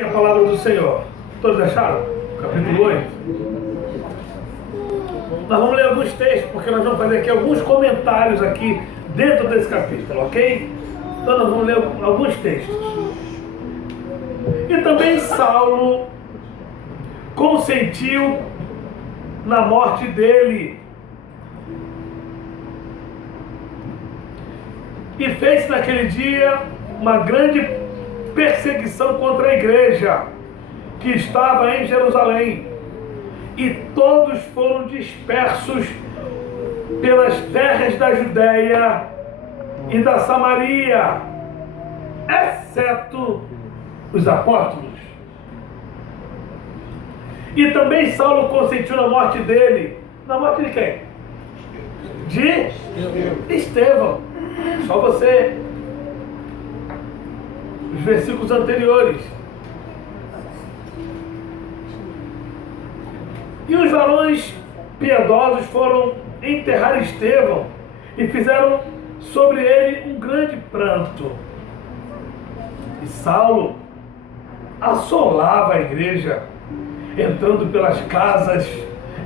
A palavra do Senhor. Todos acharam? Capítulo 8. Nós vamos ler alguns textos, porque nós vamos fazer aqui alguns comentários aqui dentro desse capítulo, ok? Então nós vamos ler alguns textos. E também Saulo consentiu na morte dele e fez naquele dia uma grande perseguição contra a igreja que estava em Jerusalém, e todos foram dispersos pelas terras da Judéia e da Samaria, exceto os apóstolos. E também Saulo consentiu na morte dele. Na morte de quem? De Estevão. Só você. Os versículos anteriores. E os varões piedosos foram enterrar Estevão e fizeram sobre ele um grande pranto. E Saulo assolava a igreja, entrando pelas casas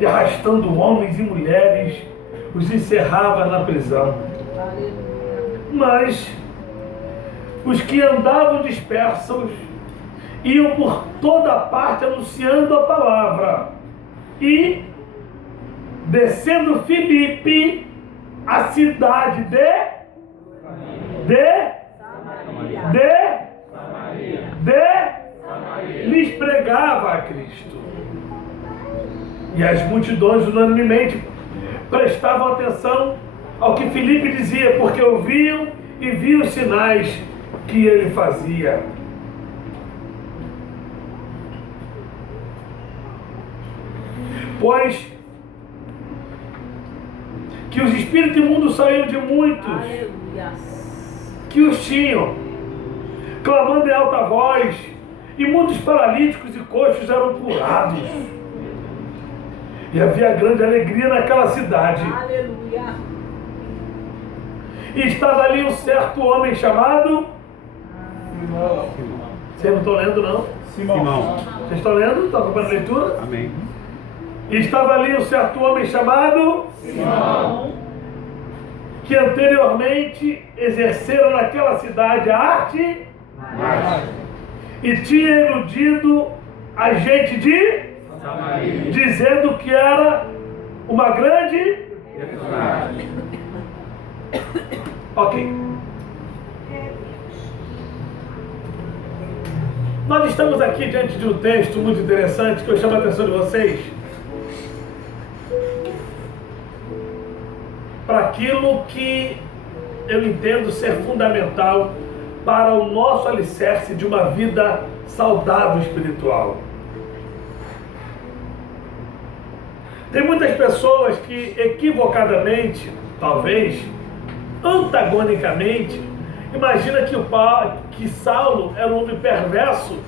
e arrastando homens e mulheres, os encerrava na prisão. Mas os que andavam dispersos iam por toda parte anunciando a palavra. E, descendo Filipe, a cidade lhes pregava a Cristo. E as multidões unanimemente prestavam atenção ao que Filipe dizia, porque ouviam e viam os sinais que ele fazia. Pois que os espíritos imundos saíam de muitos que os tinham, clamando em alta voz, e muitos paralíticos e coxos eram curados. E havia grande alegria naquela cidade. Aleluia. E estava ali um certo homem chamado Simão. Vocês não estão lendo, não? Simão. Vocês estão lendo? Estão acompanhando a leitura? Amém. E estava ali um certo homem chamado Simão, que anteriormente exercera naquela cidade a arte e tinha iludido a gente de Samaria, dizendo que era uma grande. Ok. Nós estamos aqui diante de um texto muito interessante que eu chamo a atenção de vocês para aquilo que eu entendo ser fundamental para o nosso alicerce de uma vida saudável espiritual. Tem muitas pessoas que equivocadamente, talvez antagonicamente, imagina que Saulo era um homem perverso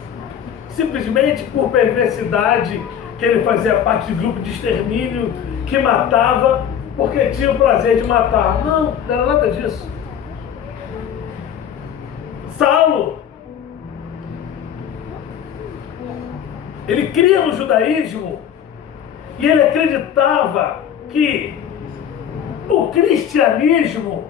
simplesmente por perversidade, que ele fazia parte de grupo de extermínio, que matava porque tinha o prazer de matar. Não era nada disso. Saulo, ele cria no judaísmo e ele acreditava que o cristianismo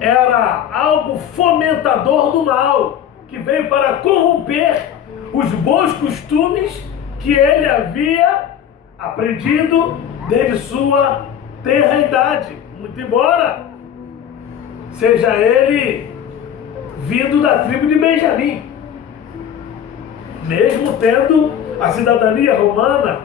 era algo fomentador do mal, que veio para corromper os bons costumes que ele havia aprendido desde sua tenra idade, muito embora seja ele vindo da tribo de Benjamim, mesmo tendo a cidadania romana.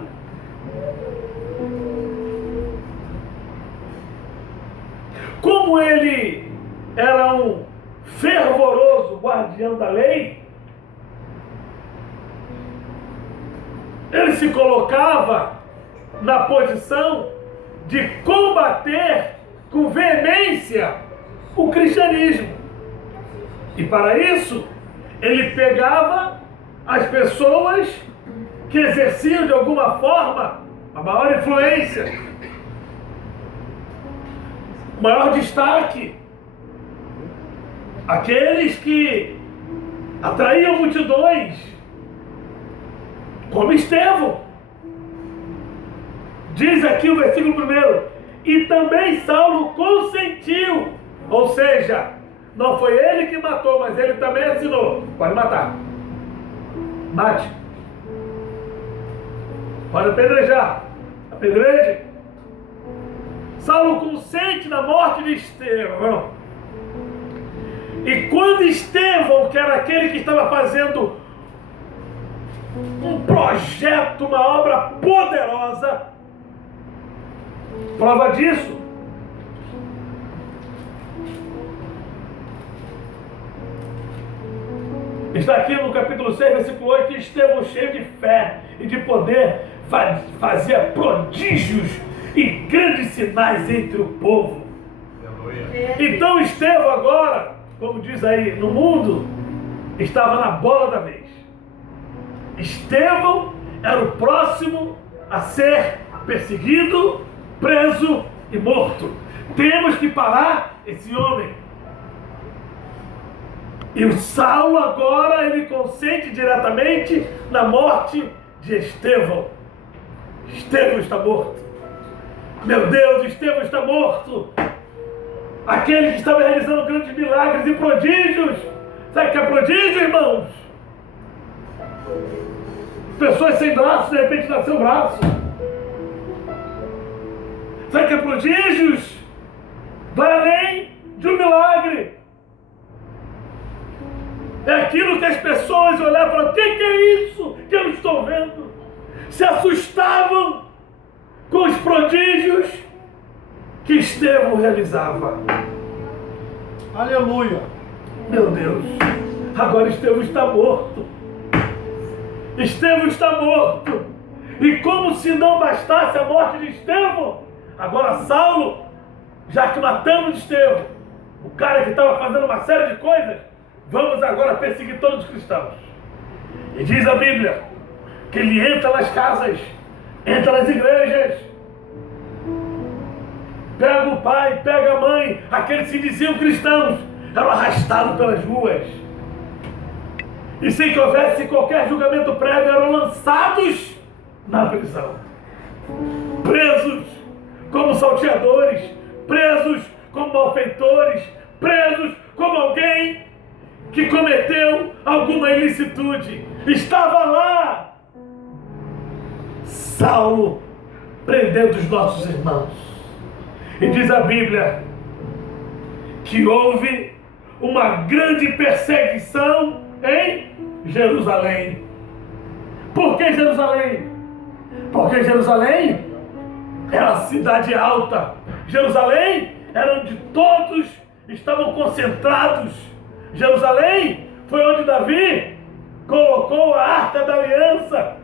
Como ele era um fervoroso guardião da lei, ele se colocava na posição de combater com veemência o cristianismo. E para isso, ele pegava as pessoas que exerciam de alguma forma a maior influência, o maior destaque, aqueles que atraíam multidões, como Estevão. Diz aqui o versículo 1: e também Saulo consentiu, ou seja, não foi ele que matou, mas ele também assinou. Pode matar, mate, pode apedrejar, apedreje. Saulo consente na morte de Estevão. E quando Estevão, que era aquele que estava fazendo um projeto, uma obra poderosa, prova disso, está aqui no capítulo 6, versículo 8, Estevão, cheio de fé e de poder, fazia prodígios e grandes sinais entre o povo. Então Estevão agora, como diz aí no mundo, estava na bola da vez. Estevão era o próximo a ser perseguido, preso e morto. Temos que parar esse homem. E o Saulo agora, ele consente diretamente na morte de Estevão. Estevão está morto. Meu Deus, Estevão está morto. Aquele que estava realizando grandes milagres e prodígios. Sabe o que é prodígio, irmãos? Pessoas sem braços, de repente nasceu braço. Sabe o que é prodígios? Vai além de um milagre. É aquilo que as pessoas olhavam e falavam: o que é isso que eu estou vendo? Se assustavam com os prodígios que Estevão realizava. Aleluia. Meu Deus, agora Estevão está morto. Estevão está morto. E como se não bastasse a morte de Estevão, agora Saulo, já que matamos Estevão, o cara que estava fazendo uma série de coisas, vamos agora perseguir todos os cristãos. E diz a Bíblia que ele entra nas casas, entra nas igrejas, pega o pai, pega a mãe, aqueles que se diziam cristãos, eram arrastados pelas ruas. E sem que houvesse qualquer julgamento prévio, eram lançados na prisão. Presos como salteadores, presos como malfeitores, presos como alguém que cometeu alguma ilicitude. Estava lá Saulo prendendo os nossos irmãos. E diz a Bíblia que houve uma grande perseguição em Jerusalém. Por que Jerusalém? Porque Jerusalém era a cidade alta. Jerusalém era onde todos estavam concentrados. Jerusalém foi onde Davi colocou a Arca da Aliança.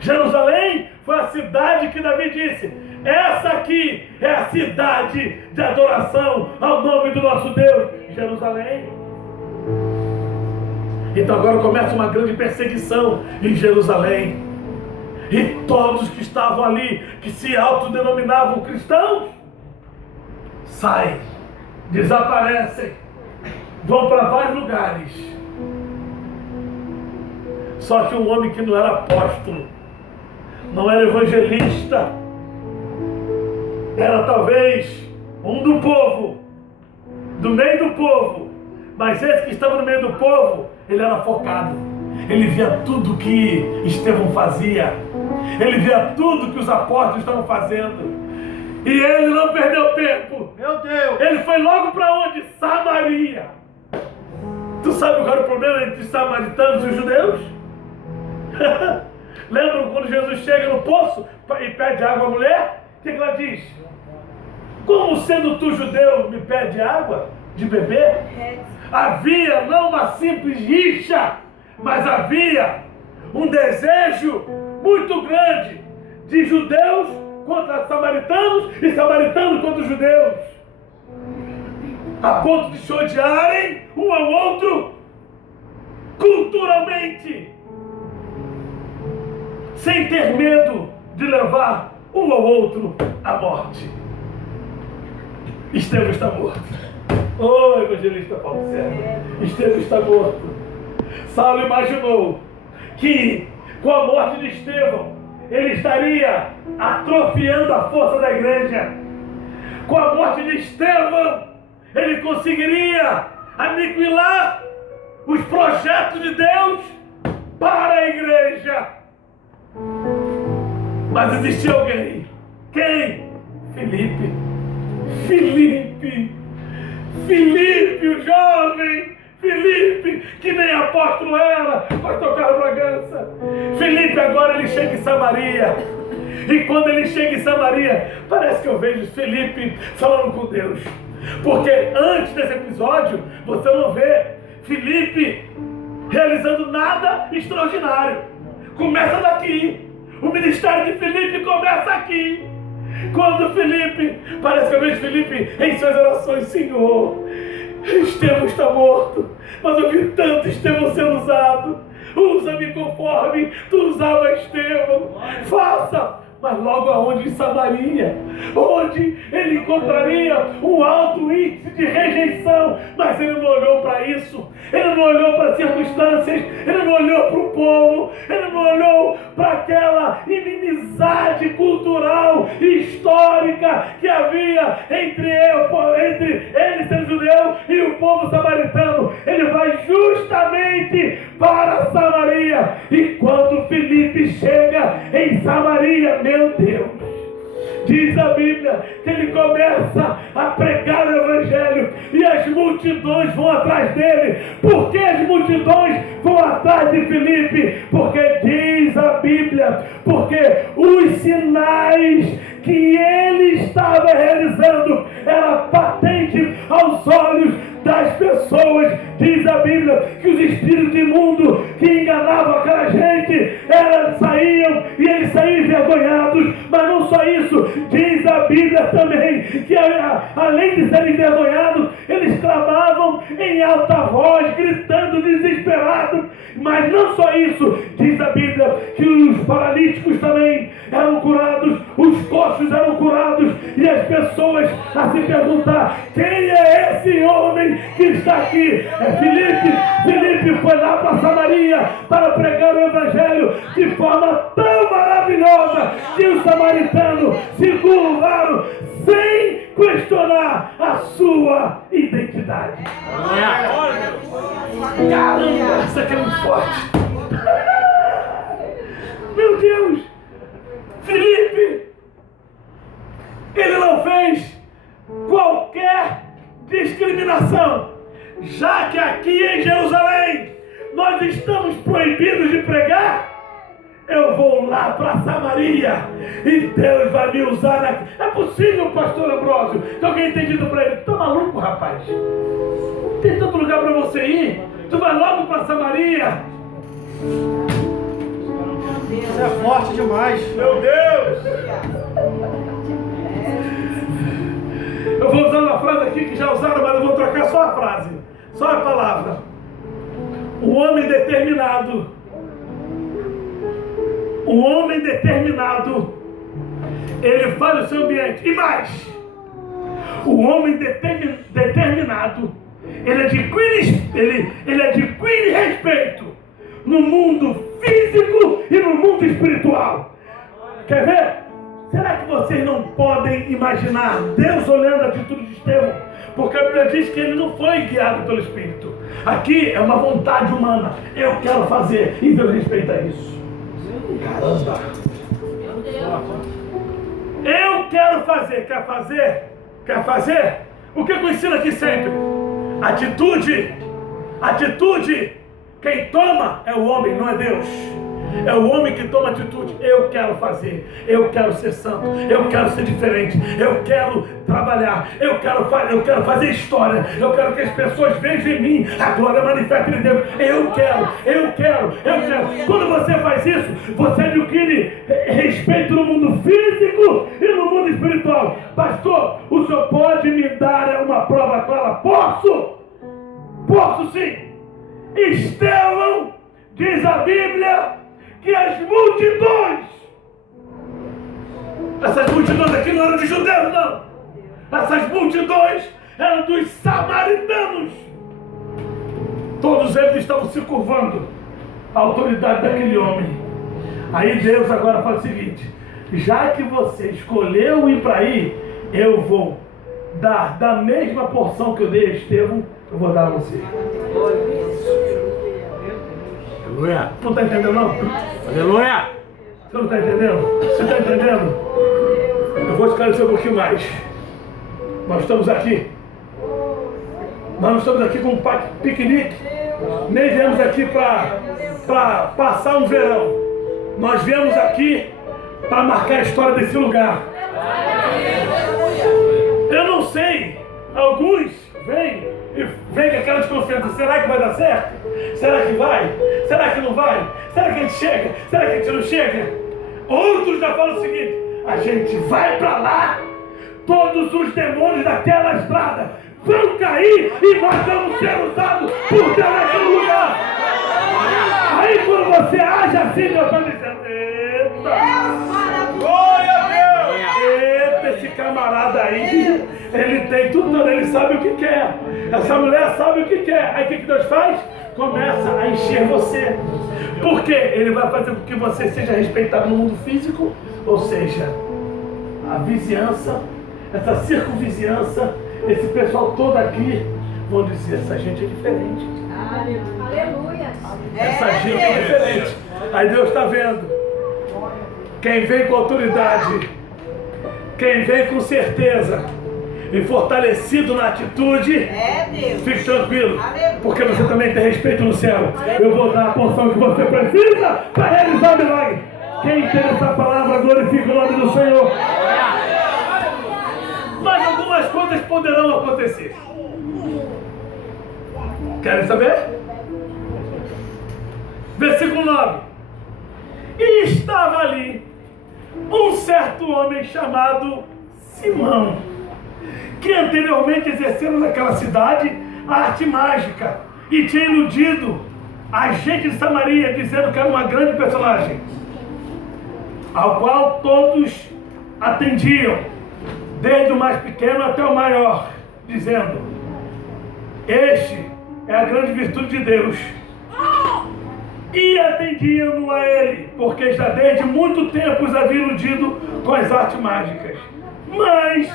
Jerusalém foi a cidade que Davi disse: essa aqui é a cidade de adoração ao nome do nosso Deus. Jerusalém. Então agora começa uma grande perseguição em Jerusalém. E todos que estavam ali, que se autodenominavam cristãos, saem, desaparecem, vão para vários lugares. Só que um homem que não era apóstolo, não era evangelista, era talvez um do povo, do meio do povo, mas esse que estava no meio do povo, ele era focado, ele via tudo que Estevão fazia, ele via tudo que os apóstolos estavam fazendo, e ele não perdeu tempo. Meu Deus! Ele foi logo para onde? Samaria. Tu sabe qual era o problema entre os samaritanos e os judeus? Lembram quando Jesus chega no poço e pede água à mulher? O que ela diz? Como sendo tu judeu me pede água de beber? Havia não uma simples rixa, mas havia um desejo muito grande de judeus contra samaritanos e samaritanos contra os judeus, a ponto de se odiarem um ao outro culturalmente, sem ter medo de levar um ao outro à morte. Estevão está morto. Oh, evangelista Paulo Sérgio, Estevão está morto. Saulo imaginou que com a morte de Estevão ele estaria atrofiando a força da igreja. Com a morte de Estevão ele conseguiria aniquilar os projetos de Deus para a igreja. Mas existia alguém. Quem? Filipe. Filipe, o jovem Filipe, que nem apóstolo era, pastor Carlos Bragança. Filipe agora ele chega em Samaria. E quando ele chega em Samaria, parece que eu vejo Filipe falando com Deus. Porque antes desse episódio, você não vê Filipe realizando nada extraordinário. Começa daqui. O ministério de Filipe começa aqui. Quando Filipe, parece que eu vejo Filipe em suas orações: Senhor, Estevão está morto, mas eu vi tanto Estevão sendo usado. Usa-me conforme tu usava Estevão. Faça. Mas logo aonde? Em Samaria, onde ele encontraria um alto índice de rejeição. Mas ele não olhou para isso, ele não olhou para as circunstâncias, ele não olhou para o povo, ele não olhou para aquela inimizade cultural e histórica que havia entre ele sendo judeu e o povo samaritano. Ele vai justamente para Samaria. E quando Filipe chega em Samaria, meu Deus, diz a Bíblia que ele começa a pregar o Evangelho e as multidões vão atrás dele. Por que as multidões vão atrás de Filipe? Porque diz a Bíblia, porque os sinais que ele estava realizando era patente aos olhos das pessoas. Diz a Bíblia que os espíritos imundos que enganavam aquela gente saíam e eles saíam envergonhados. Mas não só isso, diz a Bíblia também que além de serem envergonhados, eles clamavam em alta voz, gritando desesperados. Mas não só isso, diz a Bíblia que os paralíticos também eram curados, os coxos eram curados, e as pessoas a se perguntar: quem é esse homem que está aqui? É Filipe. Filipe foi lá para Samaria para pregar o Evangelho de forma tão maravilhosa que os samaritanos se curvaram sem questionar a sua identidade. Caramba, isso aqui é muito forte. Meu Deus, Filipe, ele não fez qualquer discriminação. Já que aqui em Jerusalém nós estamos proibidos de pregar, eu vou lá para Samaria e Deus vai me usar. É possível, pastor Ambrósio, que alguém tenha dito para ele: tá maluco, rapaz? Tem tanto lugar para você ir, tu vai logo para Samaria. Isso é forte demais. Meu Deus! Eu vou usar uma frase aqui que já usaram, mas eu vou trocar só a frase, só a palavra. Um homem determinado, ele faz o seu ambiente. E mais, o homem determinado, ele adquire respeito no mundo físico e no mundo espiritual. Quer ver? Será que vocês não podem imaginar Deus olhando a atitude de Estevão? Porque a Bíblia diz que ele não foi guiado pelo Espírito. Aqui é uma vontade humana. Eu quero fazer, e Deus respeita isso. Caramba! Eu quero fazer. Quer fazer? Quer fazer? O que eu ensino aqui sempre? Atitude. Quem toma é o homem, não é Deus. É o homem que toma atitude. Eu quero fazer, eu quero ser santo, eu quero ser diferente, eu quero trabalhar, eu quero fazer história, eu quero que as pessoas vejam em mim a glória manifesta de Deus. Eu quero. Quando você faz isso, você adquire respeito no mundo físico e no mundo espiritual. Pastor, o senhor pode me dar uma prova clara? Posso sim. Estevão, diz a Bíblia, que as multidões, essas multidões aqui não eram de judeus, não. Essas multidões eram dos samaritanos. Todos eles estavam se curvando à autoridade daquele homem. Aí Deus agora fala o seguinte: já que você escolheu ir para aí, eu vou dar da mesma porção que eu dei a Estevão, eu vou dar a você. Aleluia. Não está entendendo não? Aleluia. Você não está entendendo? Você está entendendo? Eu vou esclarecer um pouquinho mais. Nós estamos aqui. Nós não estamos aqui com um piquenique. Nem viemos aqui para passar um verão. Nós viemos aqui para marcar a história desse lugar. Eu não sei. Alguns vêm com aquela desconfiança. Será que vai dar certo? Será que vai? Será que não vai? Será que a gente chega? Será que a gente não chega? Outros já falam o seguinte: a gente vai para lá, todos os demônios daquela estrada vão cair e nós vamos ser usados por Deus naquele lugar. Aí quando você age assim, Deus está dizendo: eita! Glória a Deus! Eita, esse camarada aí, ele tem tudo, ele sabe o que quer. Essa mulher sabe o que quer. Aí o que Deus faz? Começa a encher você. Por quê? Ele vai fazer com que você seja respeitado no mundo físico, ou seja, a vizinhança, essa circunvizinhança, esse pessoal todo aqui vão dizer: essa gente é diferente. Aleluia. Essa gente é diferente. Aí Deus está vendo. Quem vem com autoridade, quem vem com certeza e fortalecido na atitude, fique tranquilo, porque você também tem respeito no céu. Eu vou dar a porção que você precisa para realizar o milagre. Quem tem essa palavra, glorifica o nome do Senhor. Mas algumas coisas poderão acontecer. Querem saber? Versículo 9. E estava ali um certo homem chamado Simão, que anteriormente exercera naquela cidade a arte mágica e tinha iludido a gente de Samaria, dizendo que era uma grande personagem, ao qual todos atendiam, desde o mais pequeno até o maior, dizendo: este é a grande virtude de Deus. E atendiam-no a ele, porque já desde muito tempo os havia iludido com as artes mágicas. Mas,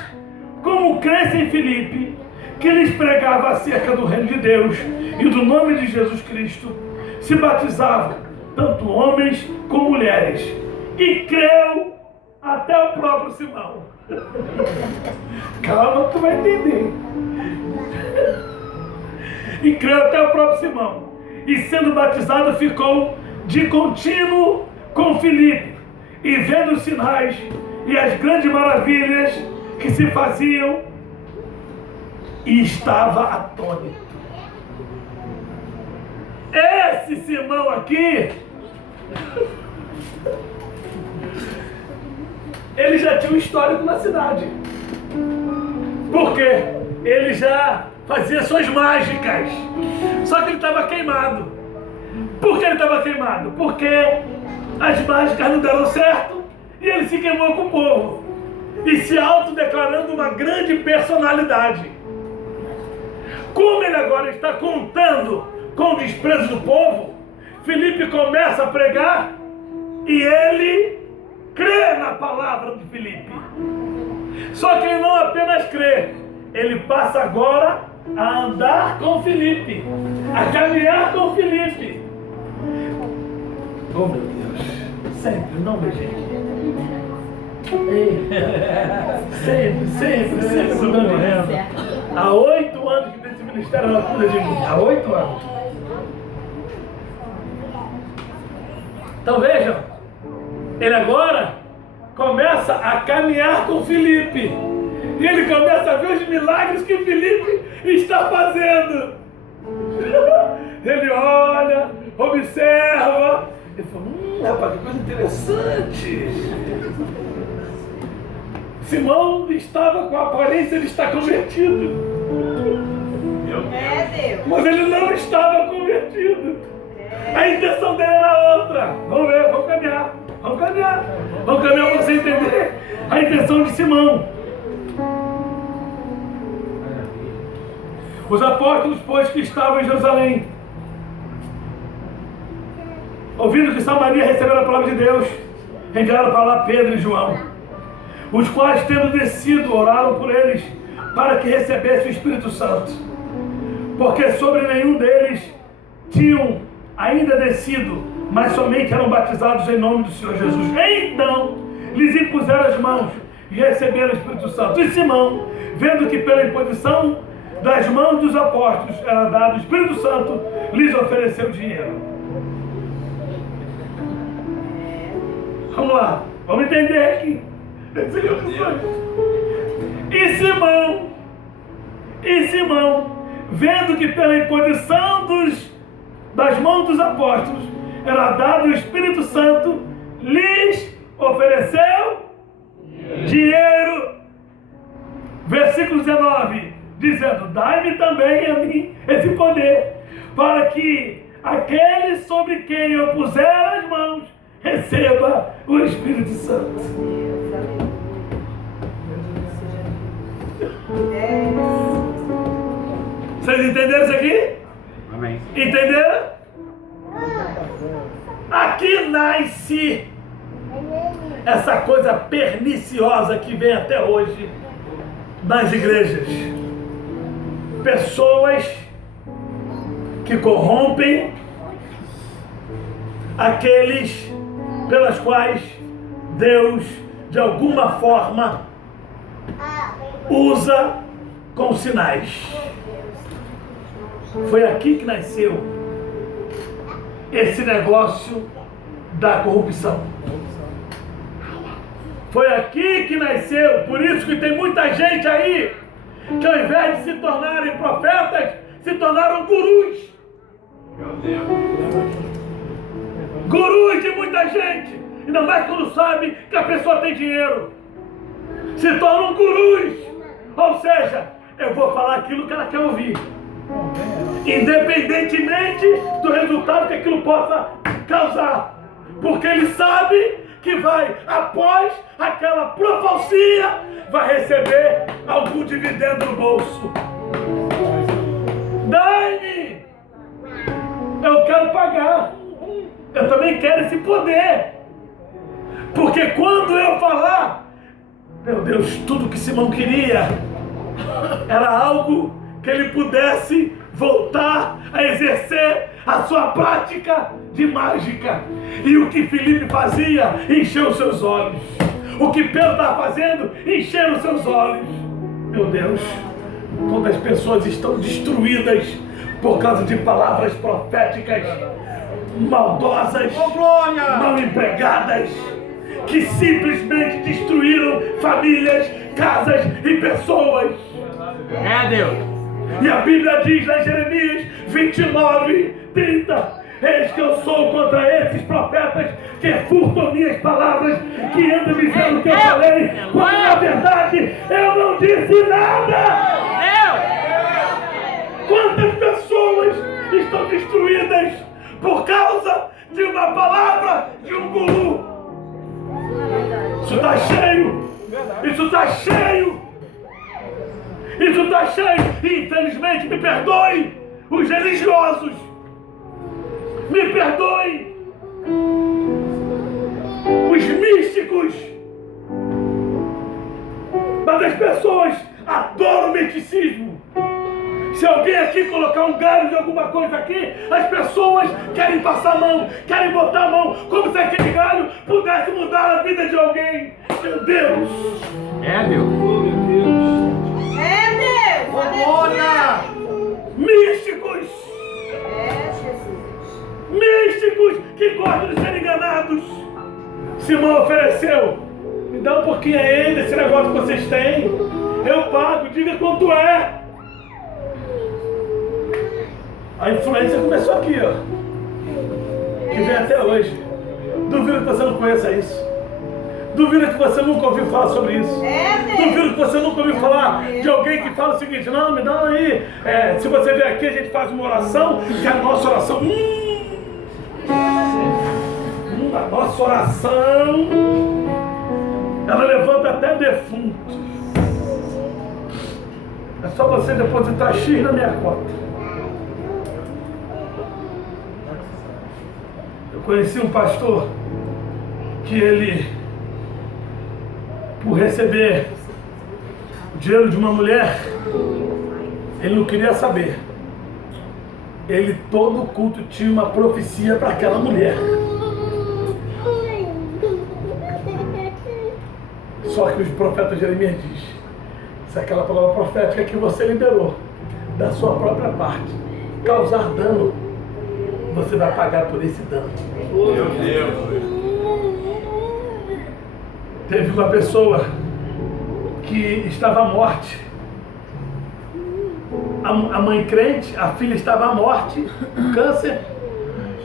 como cresce em Filipe, que lhes pregava acerca do reino de Deus e do nome de Jesus Cristo, se batizavam, tanto homens como mulheres. E creu até o próprio Simão. Calma, tu vai entender. E creu até o próprio Simão. E sendo batizado, ficou de contínuo com Filipe, e vendo os sinais e as grandes maravilhas que se faziam, e estava atônito. Esse Simão aqui, ele já tinha um histórico na cidade. Por quê? Ele já fazia suas mágicas. Só que ele estava queimado. Por que ele estava queimado? Porque as mágicas não deram certo e ele se queimou com o povo. E se autodeclarando uma grande personalidade. Como ele agora está contando com o desprezo do povo, Filipe começa a pregar e ele crê na palavra de Filipe. Só que ele não apenas crê, ele passa agora a andar com Filipe, a caminhar com Filipe. Oh meu Deus, sempre, não me gente. Sempre mudando de renda. Há 8 anos que tem esse ministério na vida de mim. Há 8 anos. Então vejam, ele agora começa a caminhar com Filipe. E ele começa a ver os milagres que Filipe está fazendo. Ele olha, observa. Ele fala: rapaz, que coisa interessante. Simão estava com a aparência de estar convertido. Mas ele não estava convertido. A intenção dele era outra. Vamos ver, vamos caminhar. Vamos caminhar para você entender a intenção de Simão. Os apóstolos, pois, que estavam em Jerusalém, ouvindo que Samaria recebera a palavra de Deus, enviaram para lá Pedro e João, os quais, tendo descido, oraram por eles para que recebessem o Espírito Santo, porque sobre nenhum deles tinham ainda descido, mas somente eram batizados em nome do Senhor Jesus. Então lhes impuseram as mãos e receberam o Espírito Santo. E Simão, vendo que pela imposição das mãos dos apóstolos era dado o Espírito Santo, lhes ofereceu dinheiro. Vamos lá, vamos entender aqui. E Simão, vendo que pela imposição das mãos dos apóstolos era dado o Espírito Santo, lhes ofereceu dinheiro. Versículo 19, dizendo: dai-me também a mim esse poder, para que aquele sobre quem eu puser as mãos receba o Espírito Santo. Vocês entenderam isso aqui? Amém. Entenderam? Aqui nasce essa coisa perniciosa que vem até hoje nas igrejas. Pessoas que corrompem aqueles pelas quais Deus, de alguma forma, usa com sinais. Foi aqui que nasceu esse negócio da corrupção. Foi aqui que nasceu, por isso que tem muita gente aí que, ao invés de se tornarem profetas, se tornaram gurus. Gurus de muita gente, ainda mais quando sabe que a pessoa tem dinheiro. Se tornam gurus, ou seja, eu vou falar aquilo que ela quer ouvir, independentemente do resultado que aquilo possa causar, porque ele sabe que vai, após aquela profecia, vai receber algum dividendo no bolso. Dai-me, eu quero pagar, eu também quero esse poder, porque quando eu falar, meu Deus, tudo que Simão queria era algo que ele pudesse voltar a exercer a sua prática de mágica. E o que Filipe fazia encheu os seus olhos. O que Pedro estava fazendo encheu os seus olhos. Meu Deus, quantas pessoas estão destruídas por causa de palavras proféticas maldosas, mal empregadas, que simplesmente destruíram famílias, casas e pessoas. É, Deus. E a Bíblia diz lá em Jeremias 29, 30: eis que eu sou contra esses profetas que furtam minhas palavras, que andam dizendo que eu falei, quando na verdade eu não disse nada. Quantas pessoas estão destruídas por causa de uma palavra de um guru? Isso está cheio. Isso está cheio. Isso está cheio. E infelizmente, me perdoem os religiosos. Me perdoem os místicos. Mas as pessoas adoram o misticismo. Se alguém aqui colocar um galho de alguma coisa aqui, as pessoas querem passar a mão, querem botar a mão, como se aquele galho pudesse mudar a vida de alguém. Meu Deus! É, Deus. É Deus! Glória! Místicos! É Jesus! Místicos que gostam de ser enganados. Simão ofereceu: me dá um pouquinho aí desse negócio que vocês têm. Eu pago, diga quanto é. A influência começou aqui, ó, que vem até hoje. Duvido que você não conheça isso. Duvido que você nunca ouviu falar sobre isso. Duvido que você nunca ouviu falar de alguém que fala o seguinte: não, me dá aí. Se você vier aqui, a gente faz uma oração, que a nossa oração. A nossa oração, ela levanta até defunto. É só você depositar X na minha conta. Eu conheci um pastor que ele, por receber o dinheiro de uma mulher, ele não queria saber. Ele, todo culto, tinha uma profecia para aquela mulher. Só que o profeta Jeremias diz: se aquela palavra profética que você liberou da sua própria parte causar dano, você vai pagar por esse dano. Meu Deus. Teve uma pessoa que estava à morte. A mãe crente, a filha estava à morte, câncer.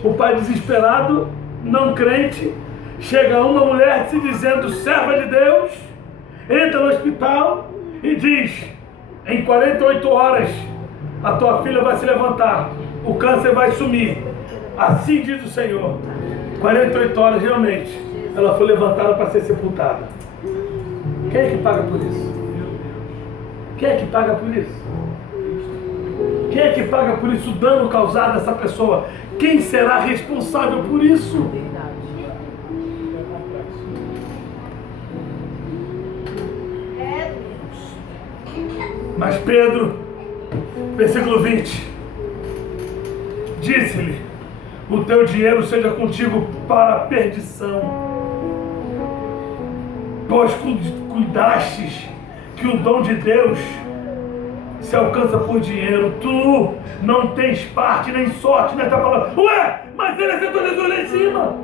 O pai desesperado, não crente. Chega uma mulher se dizendo serva de Deus, entra no hospital e diz: em 48 horas a tua filha vai se levantar, o câncer vai sumir. Assim diz o Senhor. 48 horas realmente ela foi levantada para ser sepultada. Quem é que paga por isso? Quem é que paga por isso? Quem é que paga por isso o dano causado a essa pessoa? Quem será responsável por isso? Mas Pedro, versículo 20, disse-lhe: o teu dinheiro seja contigo para a perdição, pois cuidastes que o dom de Deus se alcança por dinheiro. Tu não tens parte nem sorte nessa palavra. Ué, mas ele aceitou Jesus lá em cima.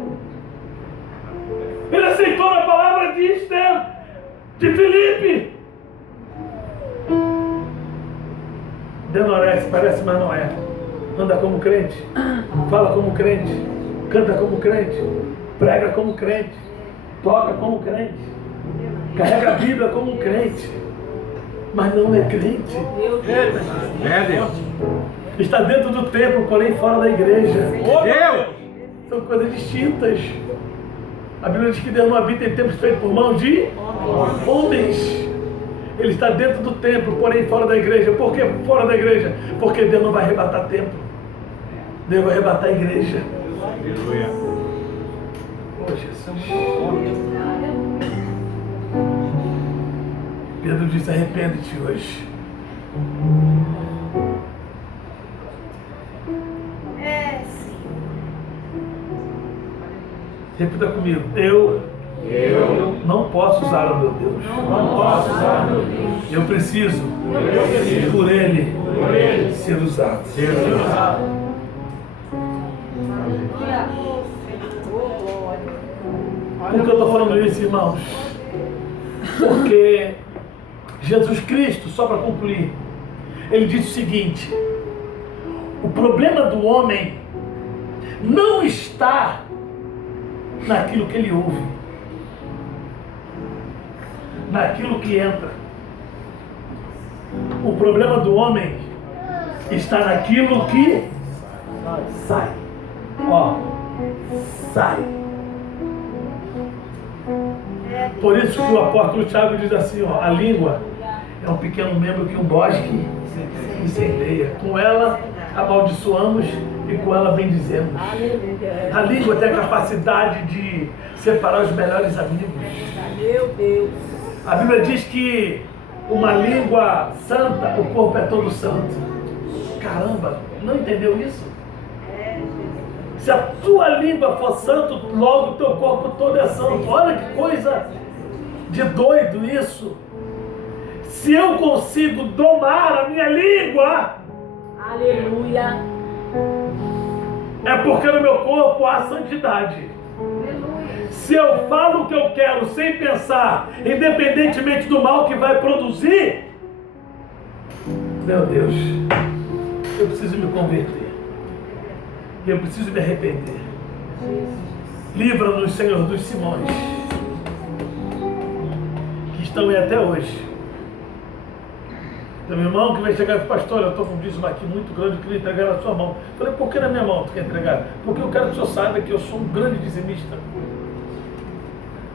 Ele aceitou a palavra de Esther, de Filipe. Denorece, parece, mas não é. Anda como crente, fala como crente, canta como crente, prega como crente, toca como crente, carrega a Bíblia como um crente, mas não é crente. É Deus. Está dentro do templo, porém fora da igreja. Deus. São coisas distintas. A Bíblia diz que Deus não habita em templos feitos por mão de homens. Ele está dentro do templo, porém fora da igreja. Por que fora da igreja? Porque Deus não vai arrebatar templo. Deus vai arrebatar a igreja. Aleluia. Oh, Jesus. Pedro disse: arrepende-te hoje. Repita comigo: eu não posso usar o meu Deus. Eu preciso por Ele ser usado. Por que eu estou falando isso, irmãos? Porque Jesus Cristo, só para concluir, Ele disse o seguinte: o problema do homem não está naquilo que ele ouve, naquilo que entra. O problema do homem está naquilo que sai. Ó, sai. Por isso que o apóstolo Tiago diz assim, ó: a língua é um pequeno membro que um bosque incendeia. Com ela amaldiçoamos e com ela bendizemos. A língua tem a capacidade de separar os melhores amigos. Meu Deus. A Bíblia diz que uma língua santa, o corpo é todo santo. Caramba, não entendeu isso? Se a tua língua for santo, logo o teu corpo todo é santo. Olha que coisa de doido isso. Se eu consigo domar a minha língua, Aleluia. é porque no meu corpo há santidade. Se eu falo o que eu quero sem pensar, independentemente do mal que vai produzir, meu Deus, eu preciso me converter. Eu preciso me arrepender. Livra-nos, Senhor, dos Simões que estão aí até hoje. Tem um irmão que vai chegar e falar: pastor, eu estou com um dízimo aqui muito grande, eu queria entregar na sua mão. Eu falei: por que na minha mão tu quer entregar? Porque eu quero que o senhor saiba que eu sou um grande dizimista.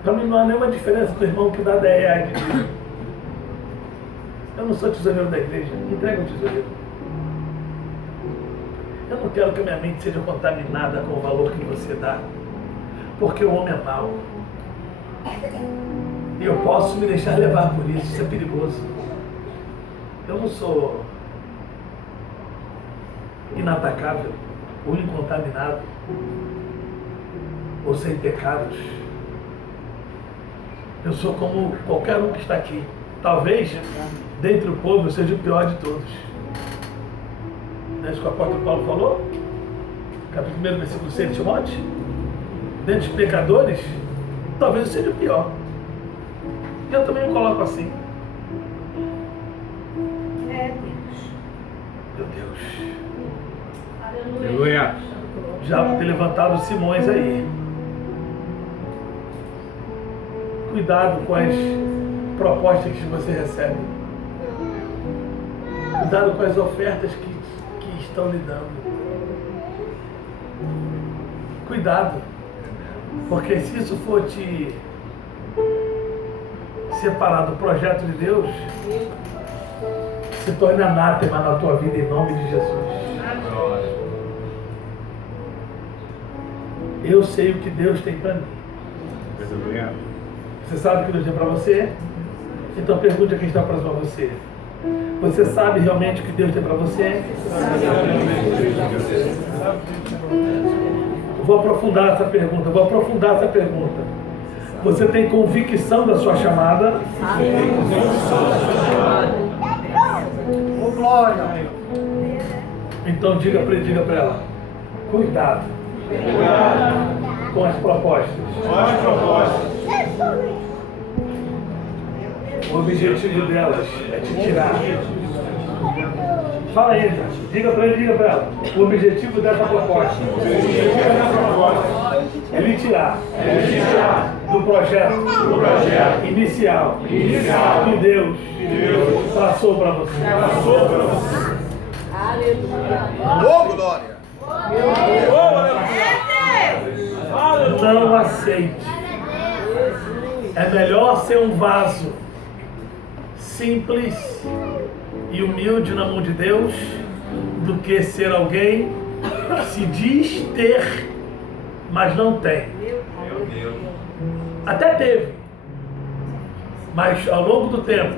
Para mim não há nenhuma diferença do irmão que dá 10 reais de dízimo. Eu não sou tesoureiro da igreja, entrega o tesoureiro. Eu não quero que a minha mente seja contaminada com o valor que você dá, porque o homem é mau. E eu posso me deixar levar por isso, isso é perigoso. Eu não sou inatacável, ou incontaminado, ou sem pecados. Eu sou como qualquer um que está aqui. Talvez, dentre o povo, eu seja o pior de todos. Não é isso que o apóstolo Paulo falou? Capítulo 1, versículo 6 de Timóteo. Dentre os pecadores, talvez eu seja o pior. E eu também me coloco assim. Meu Deus. Aleluia. Já vou ter levantado os Simões aí. Cuidado com as propostas que você recebe. Cuidado com as ofertas que estão lhe dando. Cuidado. Porque se isso for te separar do projeto de Deus, se torne anátema na tua vida em nome de Jesus. Eu sei o que Deus tem para mim. Você sabe o que Deus tem para você? Então pergunte a quem está próximo a você. Você sabe realmente o que Deus tem para você? Eu vou aprofundar essa pergunta. Você tem convicção da sua chamada? Ô glória! Então diga para ela. Cuidado com as propostas. O objetivo delas é te tirar. Fala aí, diga para ela. O objetivo dessa proposta é lhe tirar do projeto inicial que Deus passou para você. Aleluia. Ô glória! Não aceite. É melhor ser um vaso simples e humilde na mão de Deus do que ser alguém que se diz ter, mas não tem. Até teve, mas ao longo do tempo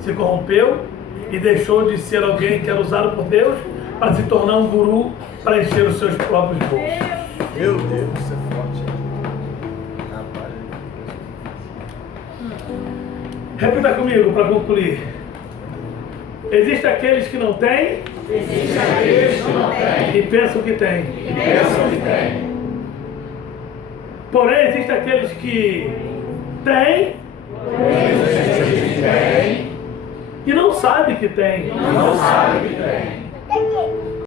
se corrompeu e deixou de ser alguém que era usado por Deus para se tornar um guru para encher os seus próprios bolsos. Meu Deus, isso é forte. Repita comigo para concluir. Existem aqueles que não têm e pensam que têm. Porém, existem aqueles que têm e não sabem que têm.